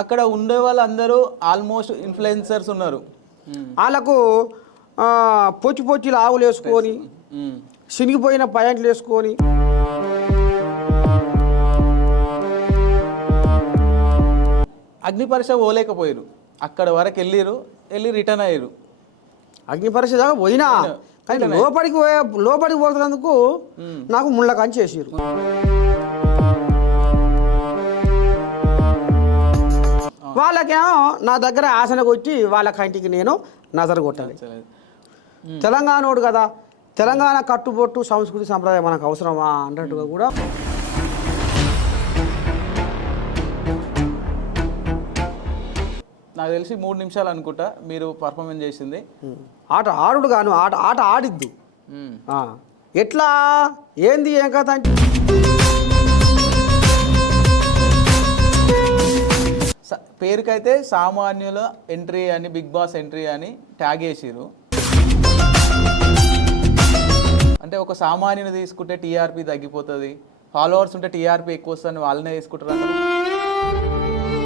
అక్కడ ఉండే వాళ్ళందరూ ఆల్మోస్ట్ ఇన్ఫ్లుయెన్సర్స్ ఉన్నారు. వాళ్ళకు పొచ్చి పొచ్చిలు ఆవులు వేసుకొని చినిగిపోయిన ప్యాంట్లు వేసుకొని అగ్ని పరీక్ష పోలేకపోయారు. అక్కడ వరకు వెళ్ళి రిటర్న్ అయ్యారు. అగ్ని పరీక్ష దాకా పోయినా కానీ లోపలికి పోతున్నందుకు నాకు ముళ్ళ కంచి వేసారు. వాళ్ళకేమో నా దగ్గర ఆసన కొట్టి వాళ్ళ కంటికి నేను నజర కొట్టాలి. తెలంగాణోడు కదా, తెలంగాణ కట్టుబొట్టు సంస్కృతి సంప్రదాయం మనకు అవసరమా అన్నట్టుగా కూడా నాకు తెలిసి 3 నిమిషాలు అనుకుంటా మీరు పర్ఫార్మెన్స్ చేసింది. ఆట ఆడుడు గాను ఆట ఆడిద్దు. ఎట్లా ఏంది ఏం కథ అంటే పేరుకైతే సామాన్యుల ఎంట్రీ అని, బిగ్ బాస్ ఎంట్రీ అని ట్యాగ్ చేసిరు. అంటే ఒక సామాన్యుని తీసుకుంటే టీఆర్పీ తగ్గిపోతుంది, ఫాలోవర్స్ ఉంటే టీఆర్పీ ఎక్కువ వస్తుందని వాళ్ళనే తీసుకుంటారు.